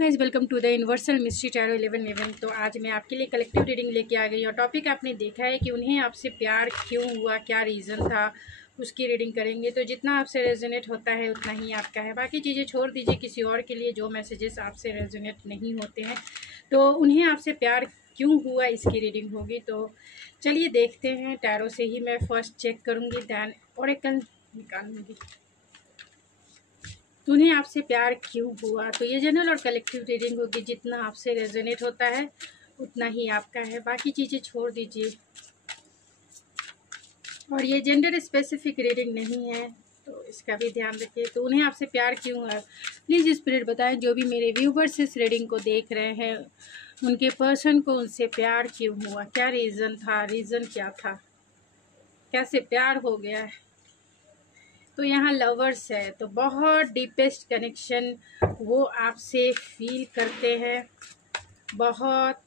Guys, welcome to the universal mystery tarot 1111। तो आज मैं आपके लिए कलेक्टिव रीडिंग लेके आ गई और टॉपिक आपने देखा है कि उन्हें आपसे प्यार क्यों हुआ, क्या रीज़न था, उसकी रीडिंग करेंगे। तो जितना आपसे रेजोनेट होता है उतना ही आपका है, बाकी चीज़ें छोड़ दीजिए किसी और के लिए। जो मैसेजेस आपसे रेजोनेट नहीं होते हैं तो उन्हें आपसे प्यार क्यों हुआ, इसकी रीडिंग होगी। तो चलिए देखते हैं। टैरो से ही मैं फर्स्ट चेक करूँगी, दैन ओरेकल निकालूंगी। तो उन्हें आपसे प्यार क्यों हुआ, तो ये जनरल और कलेक्टिव रीडिंग होगी। जितना आपसे रेजोनेट होता है उतना ही आपका है, बाकी चीज़ें छोड़ दीजिए। और ये जेंडर स्पेसिफिक रीडिंग नहीं है, तो इसका भी ध्यान रखिए। तो उन्हें आपसे प्यार क्यों है, प्लीज़ स्पिरिट बताएं। जो भी मेरे व्यूवर्स इस रीडिंग को देख रहे हैं, उनके पर्सन को उनसे प्यार क्यों हुआ, क्या रीज़न था, रीज़न क्या था, कैसे प्यार हो गया है। तो यहाँ लवर्स है, तो बहुत डीपेस्ट कनेक्शन वो आपसे फील करते हैं बहुत।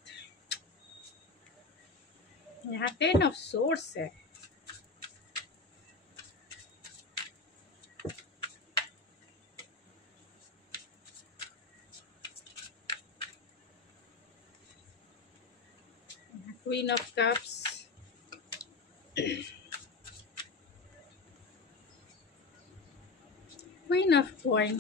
यहाँ 10 ऑफ सोर्स है। Queen of cups, queen of coin,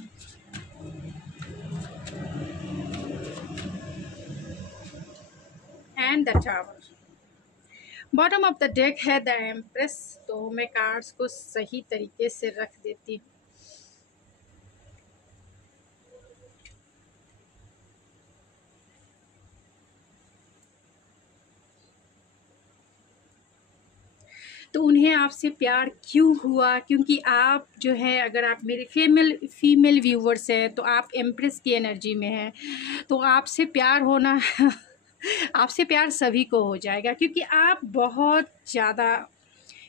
and the tower. Bottom of the deck है द एम्प्रेस। तो मैं कार्ड्स को सही तरीके से रख देती हूँ। तो उन्हें आपसे प्यार क्यों हुआ, क्योंकि आप जो है, अगर आप मेरे फीमेल व्यूवर्स हैं तो आप एम्प्रेस की एनर्जी में हैं। तो आपसे प्यार होना आपसे प्यार सभी को हो जाएगा, क्योंकि आप बहुत ज़्यादा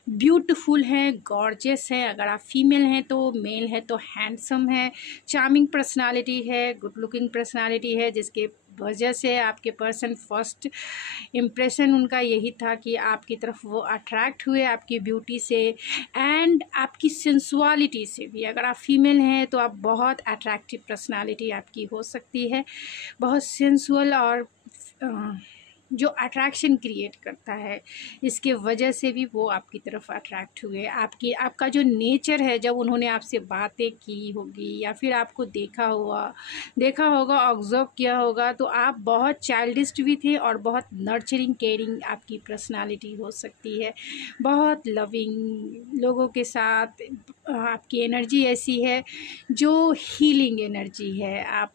ब्यूटीफुल हैं, गॉर्जियस हैं। अगर आप फीमेल हैं तो, मेल है तो हैंडसम है, चार्मिंग पर्सनालिटी है, गुड लुकिंग पर्सनालिटी है, जिसके वजह से आपके पर्सन फर्स्ट इम्प्रेशन उनका यही था कि आपकी तरफ वो अट्रैक्ट हुए, आपकी ब्यूटी से एंड आपकी सेंसुअलिटी से भी। अगर आप फीमेल हैं तो आप बहुत अट्रैक्टिव पर्सनालिटी आपकी हो सकती है, बहुत सेंसुअल और जो अट्रैक्शन क्रिएट करता है, इसके वजह से भी वो आपकी तरफ अट्रैक्ट हुए। आपका जो नेचर है, जब उन्होंने आपसे बातें की होगी या फिर आपको देखा होगा, ऑब्जर्व किया होगा, तो आप बहुत चाइल्डिश भी थे और बहुत नर्चरिंग केयरिंग आपकी पर्सनालिटी हो सकती है, बहुत लविंग लोगों के साथ। आपकी एनर्जी ऐसी है जो हीलिंग एनर्जी है।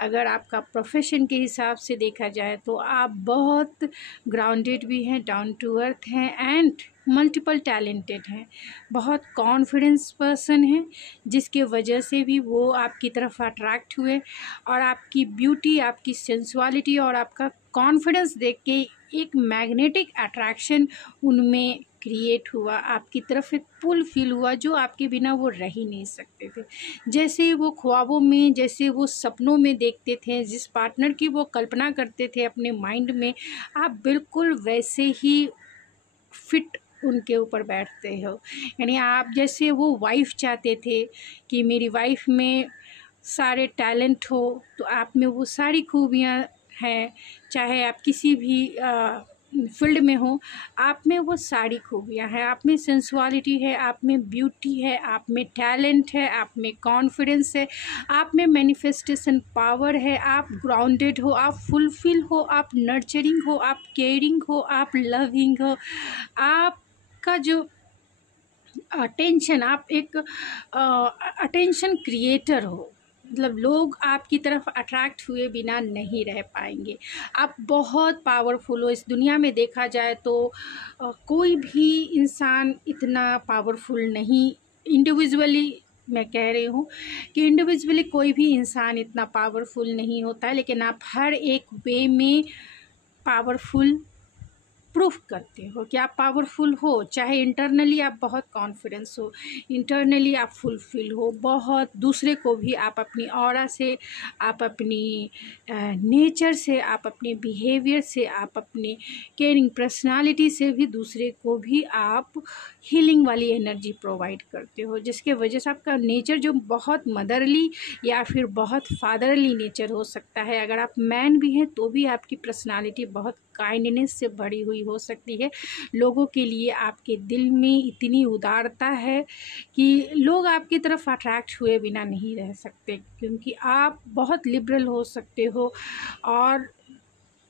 अगर आपका प्रोफेशन के हिसाब से देखा जाए तो आप बहुत ग्राउंडेड भी हैं, डाउन टू अर्थ हैं एंड मल्टीपल टैलेंटेड हैं, बहुत कॉन्फिडेंस पर्सन हैं, जिसके वजह से भी वो आपकी तरफ अट्रैक्ट हुए। और आपकी ब्यूटी, आपकी सेंसुअलिटी और आपका कॉन्फिडेंस देख के एक मैग्नेटिक अट्रैक्शन उनमें क्रिएट हुआ, आपकी तरफ एक पुल फील हुआ, जो आपके बिना वो रह ही नहीं सकते थे। जैसे वो ख्वाबों में, जैसे वो सपनों में देखते थे, जिस पार्टनर की वो कल्पना करते थे अपने माइंड में, आप बिल्कुल वैसे ही फिट उनके ऊपर बैठते हो। यानी आप जैसे वो वाइफ चाहते थे कि मेरी वाइफ में सारे टैलेंट हो, तो आप में वो सारी खूबियाँ हैं। चाहे आप किसी भी फील्ड में हो, आप में वो सारी खूबियाँ हैं। आप में सेंसुअलिटी है, आप में ब्यूटी है, आप में टैलेंट है, आप में कॉन्फिडेंस है, आप में मैनिफेस्टेशन पावर है, आप ग्राउंडेड हो, आप फुलफिल हो, आप नर्चरिंग हो, आप केयरिंग हो, आप लविंग हो। आपका जो अटेंशन, आप एक अटेंशन क्रिएटर हो, मतलब लोग आपकी तरफ अट्रैक्ट हुए बिना नहीं रह पाएंगे। आप बहुत पावरफुल हो। इस दुनिया में देखा जाए तो कोई भी इंसान इतना पावरफुल नहीं, इंडिविजुअली मैं कह रही हूँ कि इंडिविजुअली कोई भी इंसान इतना पावरफुल नहीं होता है, लेकिन आप हर एक वे में पावरफुल प्रूफ करते हो कि आप पावरफुल हो, चाहे इंटरनली आप बहुत कॉन्फिडेंस हो, इंटरनली आप फुलफिल हो बहुत, दूसरे को भी आप अपनी ऑरा से, आप अपनी नेचर से, आप अपने बिहेवियर से, आप अपने केयरिंग पर्सनालिटी से भी दूसरे को भी आप हीलिंग वाली एनर्जी प्रोवाइड करते हो, जिसके वजह से आपका नेचर जो बहुत मदरली या फिर बहुत फादरली नेचर हो सकता है। अगर आप मैन भी हैं तो भी आपकी पर्सनालिटी बहुत काइंडनेस से भरी हुई हो सकती है। लोगों के लिए आपके दिल में इतनी उदारता है कि लोग आपकी तरफ अट्रैक्ट हुए बिना नहीं रह सकते, क्योंकि आप बहुत लिबरल हो सकते हो और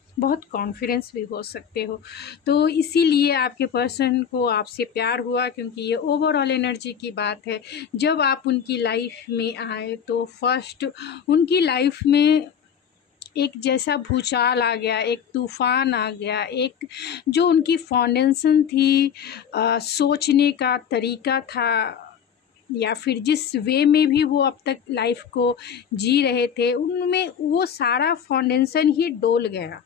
बहुत कॉन्फिडेंस भी हो सकते हो। तो इसीलिए आपके पर्सन को आपसे प्यार हुआ, क्योंकि ये ओवरऑल एनर्जी की बात है। जब आप उनकी लाइफ में आए तो फर्स्ट उनकी लाइफ में एक जैसा भूचाल आ गया, एक तूफ़ान आ गया, एक जो उनकी फाउंडेशन थी, सोचने का तरीका था, या फिर जिस वे में भी वो अब तक लाइफ को जी रहे थे, उनमें वो सारा फाउंडेशन ही डोल गया।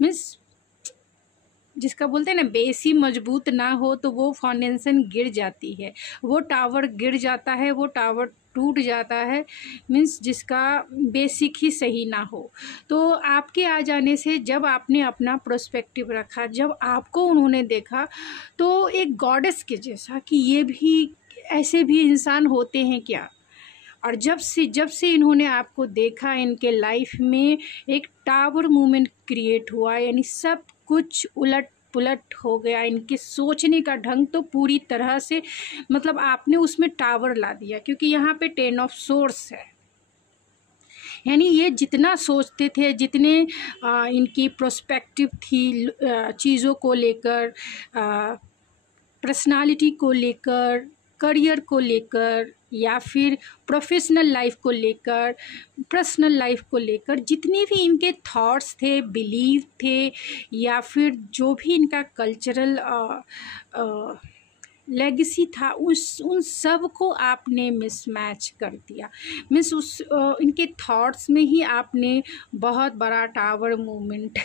मीन्स जिसका बोलते हैं ना, बेस ही मजबूत ना हो तो वो फाउंडेशन गिर जाती है, वो टावर गिर जाता है, वो टावर टूट जाता है। मीन्स जिसका बेसिक ही सही ना हो। तो आपके आ जाने से जब आपने अपना प्रोस्पेक्टिव रखा, जब आपको उन्होंने देखा, तो एक गॉडेस के जैसा कि ये भी ऐसे भी इंसान होते हैं क्या। और जब से इन्होंने आपको देखा, इनके लाइफ में एक टावर मूवमेंट क्रिएट हुआ, यानी सब कुछ उलट पुलट हो गया। इनके सोचने का ढंग तो पूरी तरह से, मतलब आपने उसमें टावर ला दिया, क्योंकि यहाँ पे 10 ऑफ सोर्स है। यानी ये जितना सोचते थे, जितने इनकी प्रोस्पेक्टिव थी चीज़ों को लेकर, पर्सनालिटी को लेकर, करियर को लेकर, या फिर प्रोफेशनल लाइफ को लेकर, पर्सनल लाइफ को लेकर, जितने भी इनके थॉट्स थे, बिलीव थे, या फिर जो भी इनका कल्चरल लेगेसी था, उन सब को आपने मिसमैच कर दिया। मीन्स इनके थॉट्स में ही आपने बहुत बड़ा टावर मूवमेंट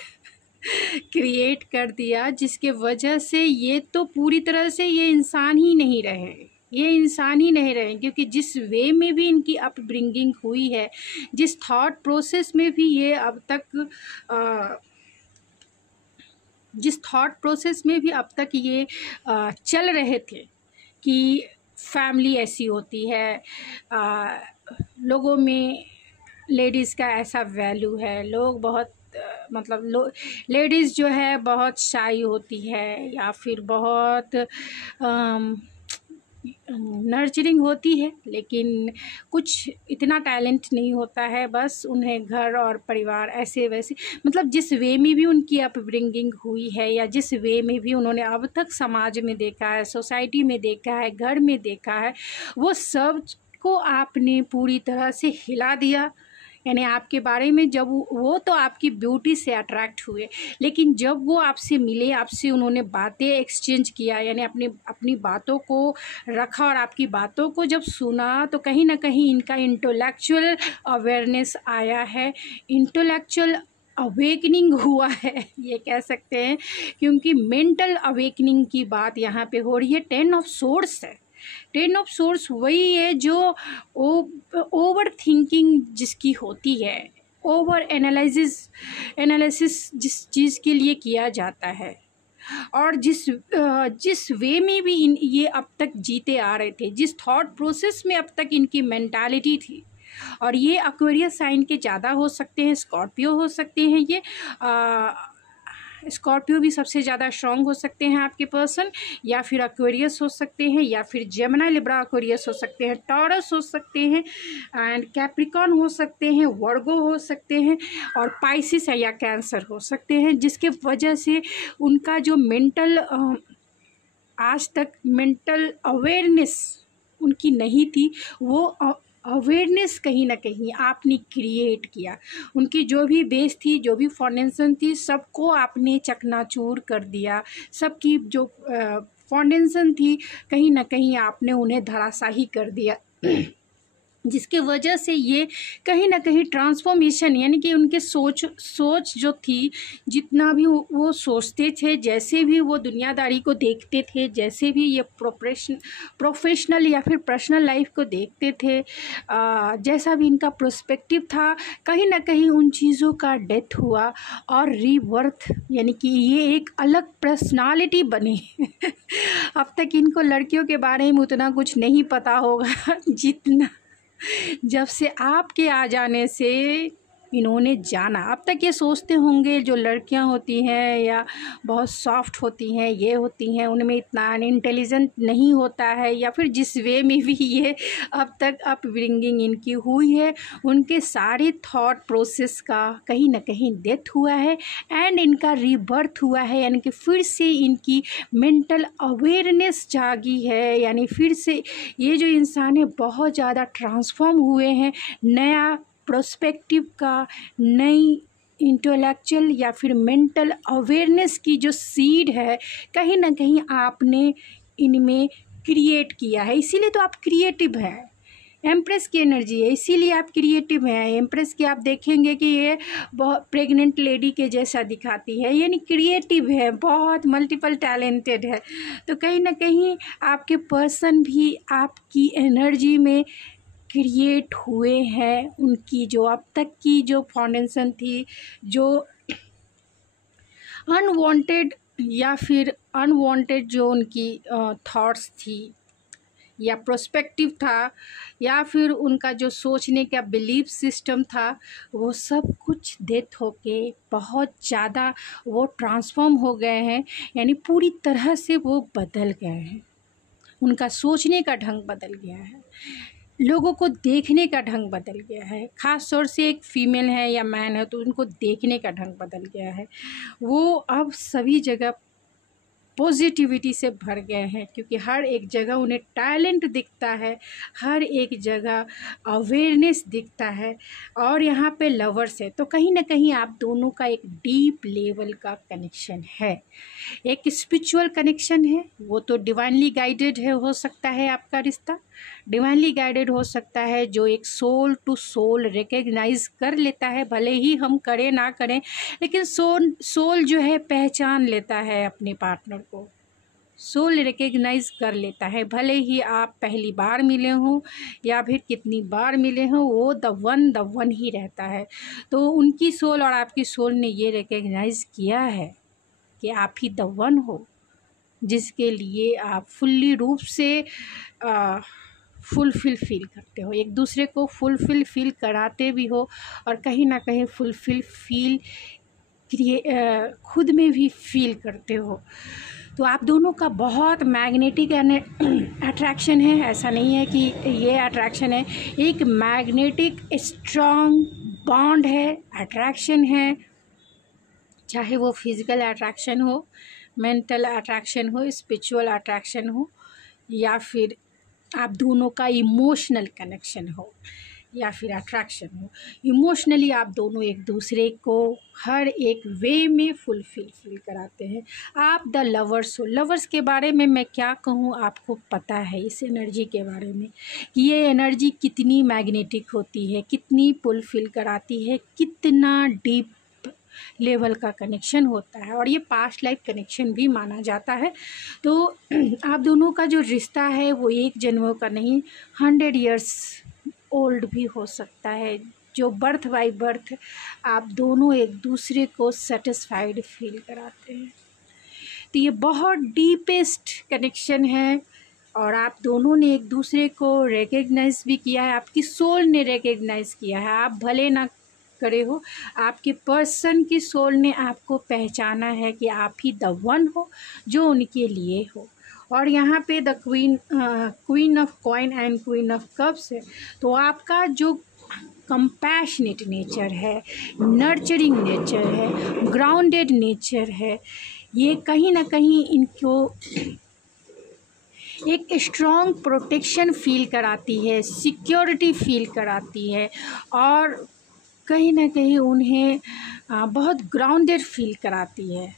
क्रिएट कर दिया, जिसके वजह से ये तो पूरी तरह से ये इंसान ही नहीं रहे, ये इंसान ही नहीं रहे। क्योंकि जिस वे में भी इनकी अपब्रिंगिंग हुई है, जिस थॉट प्रोसेस में भी ये अब तक जिस थॉट प्रोसेस में भी अब तक ये चल रहे थे कि फैमिली ऐसी होती है, लोगों में लेडीज़ का ऐसा वैल्यू है, लोग बहुत मतलब लेडीज़ जो है बहुत शाई होती है, या फिर बहुत नर्चरिंग होती है, लेकिन कुछ इतना टैलेंट नहीं होता है, बस उन्हें घर और परिवार ऐसे वैसे, मतलब जिस वे में भी उनकी अपब्रिंगिंग हुई है, या जिस वे में भी उन्होंने अब तक समाज में देखा है, सोसाइटी में देखा है, घर में देखा है, वो सब को आपने पूरी तरह से हिला दिया। यानी आपके बारे में जब वो तो आपकी ब्यूटी से अट्रैक्ट हुए, लेकिन जब वो आपसे मिले, आपसे उन्होंने बातें एक्सचेंज किया, यानी अपनी बातों को रखा और आपकी बातों को जब सुना, तो कहीं ना कहीं इनका इंटेलेक्चुअल अवेयरनेस आया है, इंटेलेक्चुअल अवेकनिंग हुआ है, ये कह सकते हैं, क्योंकि मेंटल अवेकनिंग की बात यहाँ पे हो रही है। 10 ऑफ सोर्स है, 10 ऑफ सोर्स वही है जो ओवर थिंकिंग जिसकी होती है, ओवर एनालिसिस जिस चीज़ के लिए किया जाता है, और जिस वे में भी ये अब तक जीते आ रहे थे, जिस थॉट प्रोसेस में अब तक इनकी मेंटालिटी थी, और ये एक्वेरियस साइन के ज़्यादा हो सकते हैं, स्कॉर्पियो हो सकते हैं, ये स्कॉर्पियो भी सबसे ज़्यादा स्ट्रॉन्ग हो सकते हैं आपके पर्सन, या फिर एक्वेरियस हो सकते हैं, या फिर जेमिनी लिब्रा एक्वेरियस हो सकते हैं, टॉरस हो सकते हैं, एंड कैप्रिकॉन हो सकते हैं, वर्गो हो सकते हैं, और पाइसिस है या कैंसर हो सकते हैं, जिसके वजह से उनका जो मेंटल आज तक मेंटल अवेयरनेस उनकी नहीं थी, वो अवेयरनेस कहीं ना कहीं आपने क्रिएट किया। उनकी जो भी बेस थी, जो भी फाउंडेशन थी, सबको आपने चकनाचूर कर दिया। सबकी जो फाउंडेशन थी, कहीं ना कहीं आपने उन्हें धराशाही कर दिया। जिसके वजह से ये कहीं ना कहीं ट्रांसफॉर्मेशन, यानी कि उनके सोच जो थी, जितना भी वो सोचते थे, जैसे भी वो दुनियादारी को देखते थे, जैसे भी ये प्रोफेशनल या फिर पर्सनल लाइफ को देखते थे, जैसा भी इनका प्रोस्पेक्टिव था, कहीं ना कहीं उन चीज़ों का डेथ हुआ और रीबर्थ, यानी कि ये एक अलग पर्सनालिटी बनी। अब तक इनको लड़कियों के बारे में उतना कुछ नहीं पता होगा जितना जब से आपके आ जाने से इन्होंने जाना। अब तक ये सोचते होंगे जो लड़कियां होती हैं या बहुत सॉफ्ट होती हैं, ये होती हैं, उनमें इतना इंटेलिजेंट नहीं होता है, या फिर जिस वे में भी ये अब तक अपब्रिंगिंग इनकी हुई है, उनके सारे थॉट प्रोसेस का कहीं ना कहीं डेथ हुआ है एंड इनका रीबर्थ हुआ है, यानी कि फिर से इनकी मेंटल अवेयरनेस जागी है, यानी फिर से ये जो इंसान है बहुत ज़्यादा ट्रांसफॉर्म हुए हैं, नया प्रोस्पेक्टिव का, नई इंटेलेक्चुअल या फिर मेंटल अवेयरनेस की जो सीड है कहीं ना कहीं आपने इनमें क्रिएट किया है। इसीलिए तो आप क्रिएटिव हैं। एम्प्रेस की एनर्जी है, इसीलिए आप क्रिएटिव हैं। एम्प्रेस की आप देखेंगे कि ये बहुत प्रेग्नेंट लेडी के जैसा दिखाती है, यानी क्रिएटिव है, बहुत मल्टीपल टैलेंटेड है। तो कहीं ना कहीं आपके पर्सन भी आपकी एनर्जी में क्रिएट हुए हैं। उनकी जो अब तक की जो फाउंडेशन थी, जो अनवांटेड या फिर अनवांटेड जो उनकी थॉट्स थी या प्रोस्पेक्टिव था, या फिर उनका जो सोचने का बिलीफ सिस्टम था, वो सब कुछ डेथ होके बहुत ज़्यादा वो ट्रांसफॉर्म हो गए हैं, यानी पूरी तरह से वो बदल गए हैं। उनका सोचने का ढंग बदल गया है, लोगों को देखने का ढंग बदल गया है। ख़ास तौर से एक फ़ीमेल है या मैन है तो उनको देखने का ढंग बदल गया है। वो अब सभी जगह पॉजिटिविटी से भर गए हैं, क्योंकि हर एक जगह उन्हें टैलेंट दिखता है, हर एक जगह अवेयरनेस दिखता है, और यहाँ पे लवर्स है। तो कहीं ना कहीं आप दोनों का एक डीप लेवल का कनेक्शन है, एक स्पिरिचुअल कनेक्शन है। वो तो डिवाइनली गाइडेड है, हो सकता है आपका रिश्ता डिवाइनली गाइडेड हो सकता है, जो एक सोल टू सोल रिकग्नाइज कर लेता है, भले ही हम करें ना करें, लेकिन सोल जो है पहचान लेता है अपने पार्टनर को, सोल रिकग्नाइज कर लेता है, भले ही आप पहली बार मिले हों या फिर कितनी बार मिले हों, वो द वन ही रहता है। तो उनकी सोल और आपकी सोल ने ये रिकग्नाइज किया है कि आप ही द वन हो, जिसके लिए आप फुल्ली रूप से फुलफिल फील करते हो, एक दूसरे को फुलफिल फील कराते भी हो, और कहीं ना कहीं फुलफिल फील खुद में भी फील करते हो। तो आप दोनों का बहुत मैग्नेटिक अट्रैक्शन है। ऐसा नहीं है कि ये अट्रैक्शन है, एक मैग्नेटिक स्ट्रॉन्ग बॉन्ड है, अट्रैक्शन है, चाहे वो फिज़िकल अट्रैक्शन हो, मेंटल अट्रैक्शन हो, स्पिरिचुअल अट्रैक्शन हो, या फिर आप दोनों का इमोशनल कनेक्शन हो या फिर अट्रैक्शन हो। इमोशनली आप दोनों एक दूसरे को हर एक वे में फुलफिल कराते हैं। आप द लवर्स हो। लवर्स के बारे में मैं क्या कहूँ, आपको पता है इस एनर्जी के बारे में कि ये एनर्जी कितनी मैग्नेटिक होती है, कितनी फुलफिल कराती है, कितना डीप लेवल का कनेक्शन होता है, और ये पास्ट लाइफ कनेक्शन भी माना जाता है। तो आप दोनों का जो रिश्ता है वो एक जन्मों का नहीं, 100 इयर्स ओल्ड भी हो सकता है, जो बर्थ बाई बर्थ आप दोनों एक दूसरे को सेटिस्फाइड फील कराते हैं। तो ये बहुत डीपेस्ट कनेक्शन है, और आप दोनों ने एक दूसरे को रिकग्नाइज भी किया है, आपकी सोल ने रिकग्नाइज किया है। आप भले ना करे हो, आपके पर्सन की सोल ने आपको पहचाना है कि आप ही द वन हो जो उनके लिए हो। और यहाँ पे the queen of coin and queen of cups है। तो आपका जो कंपैशनेट नेचर है, नर्चरिंग नेचर है, ग्राउंडेड नेचर है, ये कहीं ना कहीं इनको एक स्ट्रॉन्ग प्रोटेक्शन फील कराती है, सिक्योरिटी फील कराती है, और कहीं ना कहीं उन्हें बहुत ग्राउंडेड फील कराती है।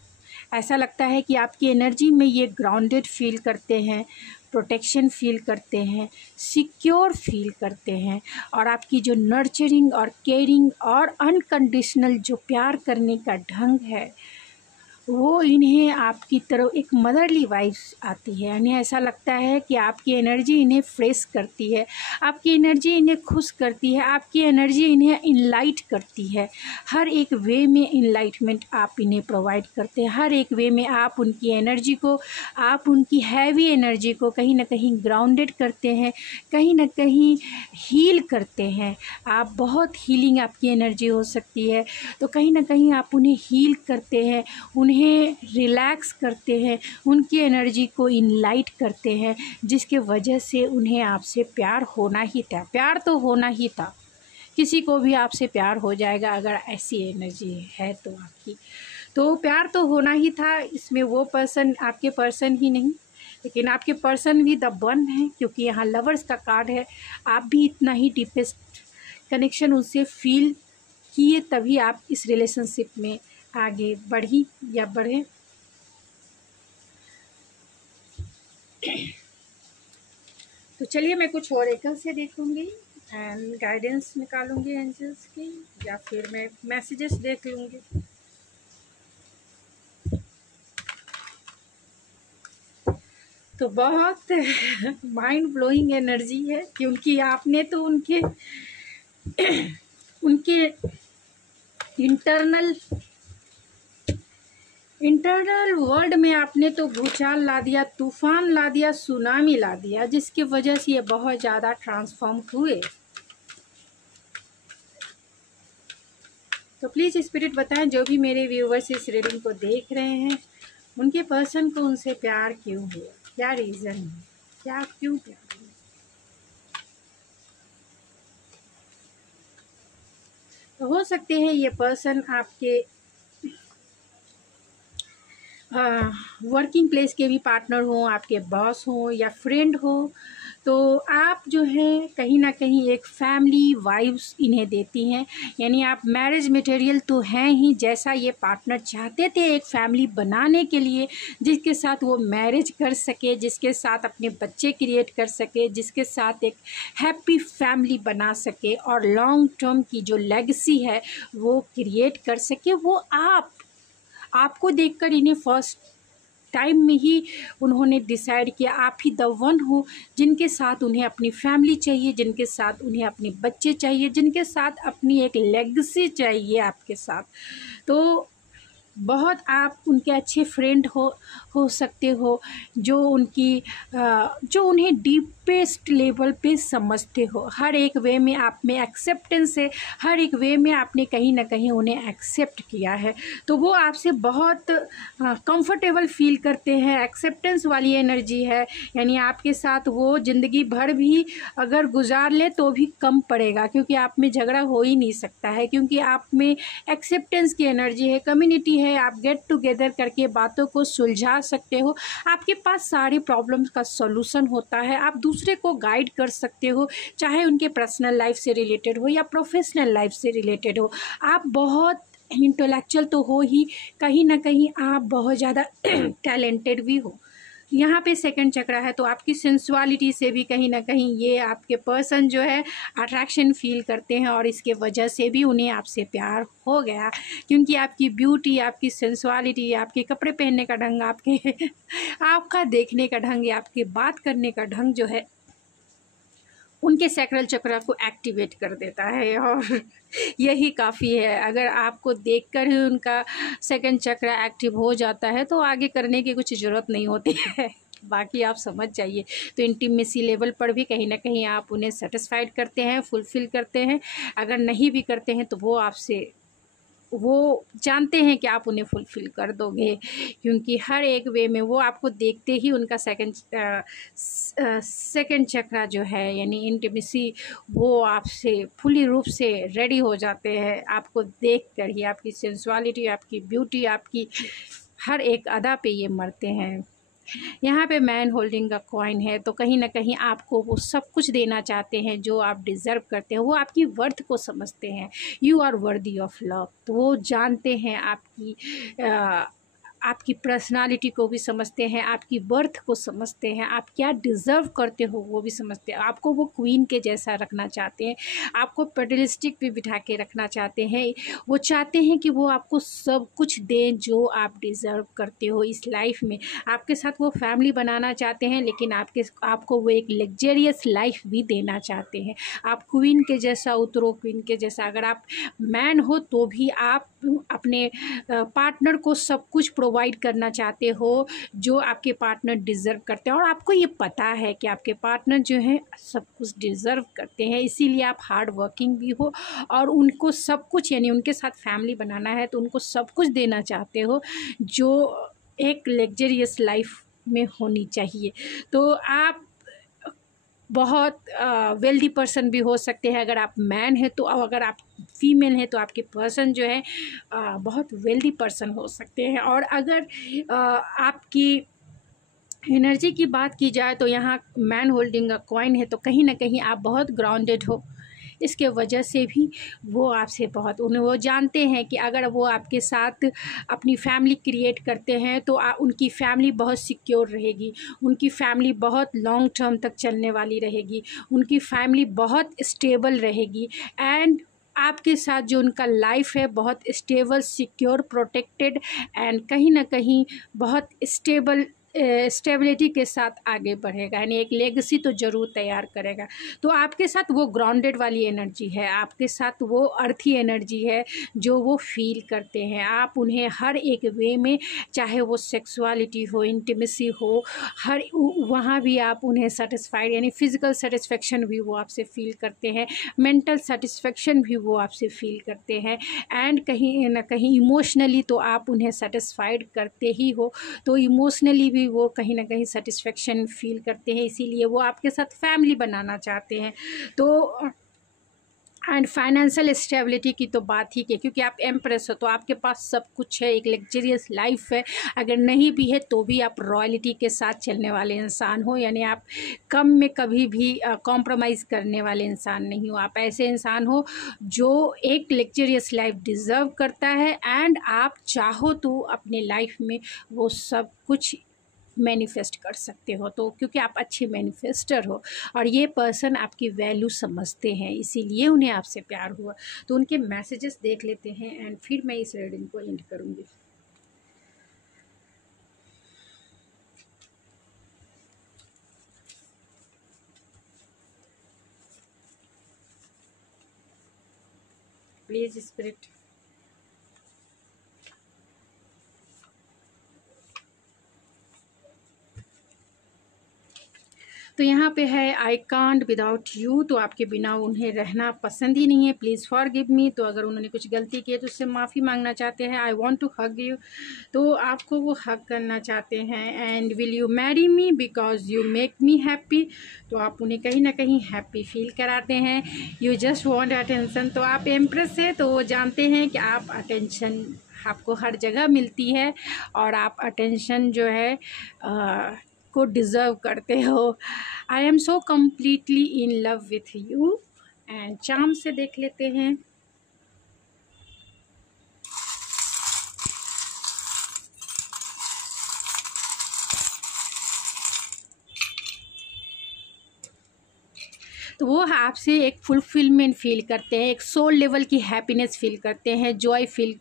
ऐसा लगता है कि आपकी एनर्जी में ये ग्राउंडेड फील करते हैं, प्रोटेक्शन फील करते हैं, सिक्योर फील करते हैं, और आपकी जो नर्चरिंग और केयरिंग और अनकंडीशनल जो प्यार करने का ढंग है वो इन्हें आपकी तरफ एक मदरली वाइब्स आती है। यानी ऐसा लगता है कि आपकी एनर्जी इन्हें फ्रेश करती है, आपकी एनर्जी इन्हें खुश करती है, आपकी एनर्जी इन्हें इनलाइट करती है। हर एक वे में इनलाइटमेंट आप इन्हें प्रोवाइड करते हैं, हर एक वे में आप उनकी एनर्जी को, आप उनकी हैवी एनर्जी को कहीं ना कहीं ग्राउंडेड करते हैं, कहीं ना कहीं हील करते हैं। आप बहुत हीलिंग आपकी एनर्जी हो सकती है, तो कहीं ना कहीं आप उन्हें हील करते हैं, उन्हें रिलैक्स करते हैं, उनकी एनर्जी को इनलाइट करते हैं, जिसके वजह से उन्हें आपसे प्यार होना ही था। प्यार तो होना ही था, किसी को भी आपसे प्यार हो जाएगा अगर ऐसी एनर्जी है तो आपकी, तो प्यार तो होना ही था। इसमें वो पर्सन आपके पर्सन ही नहीं, लेकिन आपके पर्सन भी द वन है, क्योंकि यहाँ लवर्स का कार्ड है। आप भी इतना ही डीपेस्ट कनेक्शन उनसे फील किए, तभी आप इस रिलेशनशिप में आगे बढ़ी या बढ़े। तो चलिए मैं कुछ ओरेकल से देखूंगी एंड गाइडेंस निकालूंगी एंजल्स की, या फिर मैं मैसेजेस देख लूंगी। तो बहुत माइंड ब्लोइंग एनर्जी है, क्योंकि आपने तो उनके उनके इंटरनल वर्ल्ड में आपने तो भूचाल ला दिया, तूफान ला दिया, सुनामी ला दिया, जिसकी वजह से ये बहुत ज़्यादा ट्रांसफॉर्म हुए। तो प्लीज़ स्पिरिट बताएं, जो भी मेरे व्यूवर्स इस रीडिंग को देख रहे हैं, उनके पर्सन को उनसे प्यार क्यों हुआ, क्या रीज़न है, क्या क्यों प्यार हुआ। तो हो सकते हैं ये पर्सन आपके वर्किंग प्लेस के भी पार्टनर हो, आपके बॉस हो या फ्रेंड हो। तो आप जो है कहीं ना कहीं एक फैमिली वाइब्स इन्हें देती हैं, यानी आप मैरिज मटेरियल तो हैं ही, जैसा ये पार्टनर चाहते थे एक फैमिली बनाने के लिए, जिसके साथ वो मैरिज कर सके, जिसके साथ अपने बच्चे क्रिएट कर सके, जिसके साथ एक हैप्पी फैमिली बना सके और लॉन्ग टर्म की जो लेगेसी है वो क्रिएट कर सके। वो आपको देखकर इन्हें फर्स्ट टाइम में ही उन्होंने डिसाइड किया आप ही द वन हो, जिनके साथ उन्हें अपनी फैमिली चाहिए, जिनके साथ उन्हें अपने बच्चे चाहिए, जिनके साथ अपनी एक लेगेसी चाहिए आपके साथ। तो बहुत आप उनके अच्छे फ्रेंड हो सकते हो, जो जो उन्हें डीपेस्ट लेवल पे समझते हो। हर एक वे में आप में एक्सेप्टेंस है, हर एक वे में आपने कहीं ना कहीं उन्हें एक्सेप्ट किया है, तो वो आपसे बहुत कंफर्टेबल फील करते हैं। एक्सेप्टेंस वाली एनर्जी है, यानी आपके साथ वो ज़िंदगी भर भी अगर गुजार ले तो भी कम पड़ेगा, क्योंकि आप में झगड़ा हो ही नहीं सकता है, क्योंकि आप में एक्सेप्टेंस की एनर्जी है, कम्युनिटी है, आप गेट टुगेदर करके बातों को सुलझा सकते हो, आपके पास सारी प्रॉब्लम्स का सॉल्यूशन होता है, आप दूसरे को गाइड कर सकते हो, चाहे उनके पर्सनल लाइफ से रिलेटेड हो या प्रोफेशनल लाइफ से रिलेटेड हो। आप बहुत इंटेलेक्चुअल तो हो ही, कहीं ना कहीं आप बहुत ज़्यादा टैलेंटेड भी हो। यहाँ पे सेकंड चक्र है, तो आपकी सेंसुअलिटी से भी कहीं ना कहीं ये आपके पर्सन जो है अट्रैक्शन फील करते हैं, और इसके वजह से भी उन्हें आपसे प्यार हो गया, क्योंकि आपकी ब्यूटी, आपकी सेंसुअलिटी, आपके कपड़े पहनने का ढंग, आपके आपका देखने का ढंग, आपके बात करने का ढंग जो है उनके सैक्रल चक्र को एक्टिवेट कर देता है, और यही काफ़ी है। अगर आपको देखकर ही उनका सेकंड चक्र एक्टिव हो जाता है तो आगे करने की कुछ ज़रूरत नहीं होती है, बाकी आप समझ जाइए। तो इंटीमेसी लेवल पर भी कहीं ना कहीं आप उन्हें सेटिस्फाइड करते हैं, फुलफ़िल करते हैं। अगर नहीं भी करते हैं तो वो जानते हैं कि आप उन्हें फुलफ़िल कर दोगे, क्योंकि हर एक वे में वो आपको देखते ही उनका सेकंड चक्र जो है यानी इंटीमेसी, वो आपसे फुली रूप से रेडी हो जाते हैं। आपको देखकर ही आपकी सेंसुअलिटी, आपकी ब्यूटी, आपकी हर एक अदा पे ये मरते हैं। यहाँ पे मैन होल्डिंग का कॉइन है, तो कहीं ना कहीं आपको वो सब कुछ देना चाहते हैं जो आप डिज़र्व करते हैं। वो आपकी वर्थ को समझते हैं, you are worthy of love. तो वो जानते हैं आपकी पर्सनालिटी को भी समझते हैं, आपकी बर्थ को समझते हैं, आप क्या डिज़र्व करते हो वो भी समझते हैं। आपको वो क्वीन के जैसा रखना चाहते हैं, आपको पेडलिस्टिक पे बिठा के रखना चाहते हैं। वो चाहते हैं कि वो आपको सब कुछ दें जो आप डिज़र्व करते हो इस लाइफ में। आपके साथ वो फैमिली बनाना चाहते हैं, लेकिन आपको वो एक लग्जरियस लाइफ भी देना चाहते हैं। आप क्वीन के जैसा उतरो, क्वीन के जैसा। अगर आप मैन हो तो भी आप अपने पार्टनर को सब कुछ प्रोवाइड करना चाहते हो जो आपके पार्टनर डिज़र्व करते हैं, और आपको ये पता है कि आपके पार्टनर जो हैं सब कुछ डिज़र्व करते हैं। इसीलिए आप हार्ड वर्किंग भी हो और उनको सब कुछ, यानी उनके साथ फैमिली बनाना है तो उनको सब कुछ देना चाहते हो जो एक लग्जरियस लाइफ में होनी चाहिए। तो आप बहुत वेल्दी पर्सन भी हो सकते हैं अगर आप मैन हैं तो, अगर आप फीमेल हैं तो आपके पर्सन जो है बहुत वेल्दी पर्सन हो सकते हैं। और अगर आपकी एनर्जी की बात की जाए तो यहाँ मैन होल्डिंग अ कॉइन है, तो कहीं ना कहीं आप बहुत ग्राउंडेड हो। इसके वजह से भी वो आपसे बहुत, उन्हें वो जानते हैं कि अगर वो आपके साथ अपनी फैमिली क्रिएट करते हैं तो उनकी फैमिली बहुत सिक्योर रहेगी, उनकी फैमिली बहुत लॉन्ग टर्म तक चलने वाली रहेगी, उनकी फैमिली बहुत स्टेबल रहेगी। एंड आपके साथ जो उनका लाइफ है बहुत स्टेबल, सिक्योर, प्रोटेक्टेड एंड कहीं ना कहीं बहुत स्टेबिलिटी के साथ आगे बढ़ेगा, यानी एक लेगेसी तो ज़रूर तैयार करेगा। तो आपके साथ वो ग्राउंडेड वाली एनर्जी है, आपके साथ वो अर्थी एनर्जी है जो वो फील करते हैं। आप उन्हें हर एक वे में, चाहे वो सेक्सुअलिटी हो, इंटीमेसी हो, हर वहाँ भी आप उन्हें सेटिस्फाइड, यानी फिज़िकल सेटिस्फेक्शन भी वो आपसे फील करते हैं, मेंटल सेटिस्फेक्शन भी वो आपसे फील करते हैं, एंड कहीं ना कहीं इमोशनली तो आप उन्हें सेटिस्फाइड करते ही हो। तो इमोशनली भी वो कहीं ना कहीं सेटिस्फेक्शन फील करते हैं, इसीलिए वो आपके साथ फैमिली बनाना चाहते हैं। तो एंड फाइनेंशियल स्टेबिलिटी की तो बात ही क्या, क्योंकि आप एम्प्रेस हो तो आपके पास सब कुछ है, एक लग्जरियस लाइफ है। अगर नहीं भी है तो भी आप रॉयल्टी के साथ चलने वाले इंसान हो, यानी आप कम में कभी भी कॉम्प्रोमाइज़ करने वाले इंसान नहीं हो। आप ऐसे इंसान हो जो एक लग्जरियस लाइफ डिज़र्व करता है, एंड आप चाहो तो अपने लाइफ में वो सब कुछ मैनिफेस्ट कर सकते हो। तो क्योंकि आप अच्छे मैनिफेस्टर हो और ये पर्सन आपकी वैल्यू समझते हैं, इसीलिए उन्हें आपसे प्यार हुआ। तो उनके मैसेजेस देख लेते हैं एंड फिर मैं इस रीडिंग को एंड करूँगी। Please spirit. तो यहाँ पे है आई कांट विदाउट यू, तो आपके बिना उन्हें रहना पसंद ही नहीं है। प्लीज़ फॉरगिव मी, तो अगर उन्होंने कुछ गलती की है तो उससे माफ़ी मांगना चाहते हैं। I want to hug you, तो आपको वो हग करना चाहते हैं। And will you marry me because you make me happy, तो आप उन्हें कहीं ना कहीं हैप्पी फील कराते हैं। यू जस्ट वॉन्ट अटेंशन, तो आप एम्प्रेस है तो वो जानते हैं कि आप अटेंशन आपको हर जगह मिलती है और आप अटेंशन जो है को डिज़र्व करते हो। I am so completely in love with you. And charm से देख लेते हैं। तो वो आपसे एक फुलफिलमेंट फील करते हैं, एक सोल लेवल की हैप्पीनेस फील करते हैं, जॉय फील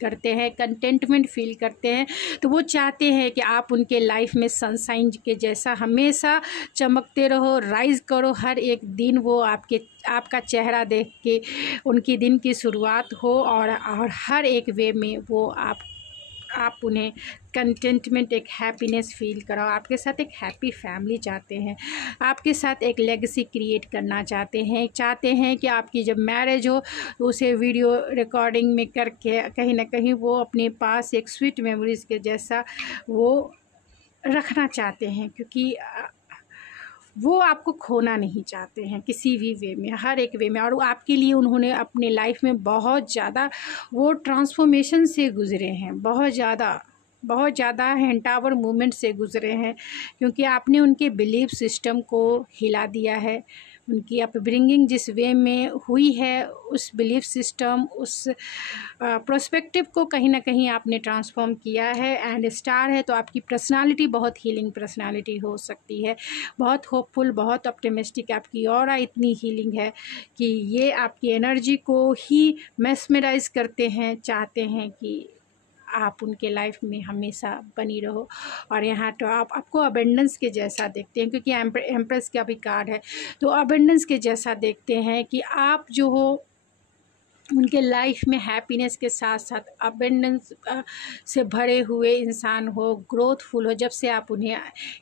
करते हैं, कंटेंटमेंट फील करते हैं। तो वो चाहते हैं कि आप उनके लाइफ में सनशाइन के जैसा हमेशा चमकते रहो, राइज करो हर एक दिन। वो आपका चेहरा देख के उनकी दिन की शुरुआत हो और हर एक वे में वो आप उन्हें कंटेंटमेंट, एक हैप्पीनेस फील कराओ। आपके साथ एक हैप्पी फैमिली चाहते हैं, आपके साथ एक लेगेसी क्रिएट करना चाहते हैं कि आपकी जब मैरिज हो तो उसे वीडियो रिकॉर्डिंग में करके कहीं ना कहीं वो अपने पास एक स्वीट मेमोरीज़ के जैसा वो रखना चाहते हैं, क्योंकि वो आपको खोना नहीं चाहते हैं किसी भी वे में, हर एक वे में। और आपके लिए उन्होंने अपने लाइफ में बहुत ज़्यादा वो ट्रांसफॉर्मेशन से गुज़रे हैं, बहुत ज़्यादा हैंटावर मूवमेंट से गुज़रे हैं, क्योंकि आपने उनके बिलीफ सिस्टम को हिला दिया है, उनकी अपब्रिंगिंग जिस वे में हुई है, उस बिलीफ सिस्टम, उस प्रोस्पेक्टिव को कहीं ना कहीं आपने ट्रांसफॉर्म किया है। एंड स्टार है तो आपकी पर्सनालिटी बहुत हीलिंग पर्सनालिटी हो सकती है, बहुत होपफुल, बहुत ऑप्टिमिस्टिक। आपकी ऑरा इतनी हीलिंग है कि ये आपकी एनर्जी को ही मेस्मराइज करते हैं, चाहते हैं कि आप उनके लाइफ में हमेशा बनी रहो। और यहाँ तो आपको अबेंडेंस के जैसा देखते हैं, क्योंकि एम्प्रेस का भी कार्ड है, तो अबेंडेंस के जैसा देखते हैं कि आप जो हो उनके लाइफ में हैप्पीनेस के साथ साथ अबेंडेंस से भरे हुए इंसान हो, ग्रोथफुल हो। जब से आप उन्हें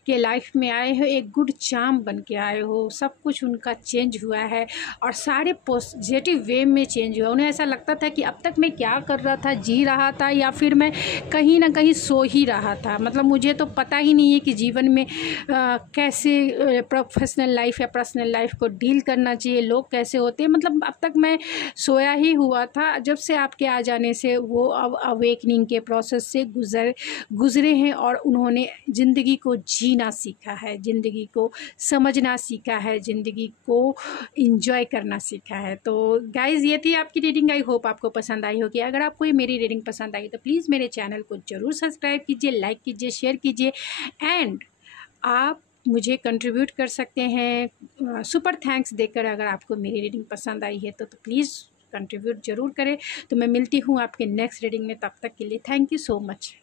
के लाइफ में आए हो, एक गुड चार्म बन के आए हो, सब कुछ उनका चेंज हुआ है और सारे पॉजिटिव वे में चेंज हुआ। उन्हें ऐसा लगता था कि अब तक मैं क्या कर रहा था, जी रहा था, या फिर मैं कहीं ना कहीं सो ही रहा था। मतलब मुझे तो पता ही नहीं है कि जीवन में कैसे प्रोफेशनल लाइफ या पर्सनल लाइफ को डील करना चाहिए, लोग कैसे होते हैं। मतलब अब तक मैं सोया ही हुआ था। जब से आपके आ जाने से वो अब अवेकनिंग के प्रोसेस से गुजरे हैं और उन्होंने ज़िंदगी को जीना सीखा है, ज़िंदगी को समझना सीखा है, ज़िंदगी को इंजॉय करना सीखा है। तो गाइज़, ये थी आपकी रीडिंग। आई होप आपको पसंद आई होगी। अगर आपको ये मेरी रीडिंग पसंद आई तो प्लीज़ मेरे चैनल को ज़रूर सब्सक्राइब कीजिए, लाइक कीजिए, शेयर कीजिए। एंड आप मुझे कंट्रीब्यूट कर सकते हैं सुपर थैंक्स देकर। अगर आपको मेरी रीडिंग पसंद आई है तो प्लीज़ कंट्रीब्यूट ज़रूर करें। तो मैं मिलती हूँ आपके नेक्स्ट रीडिंग में, तब तक के लिए थैंक यू सो मच।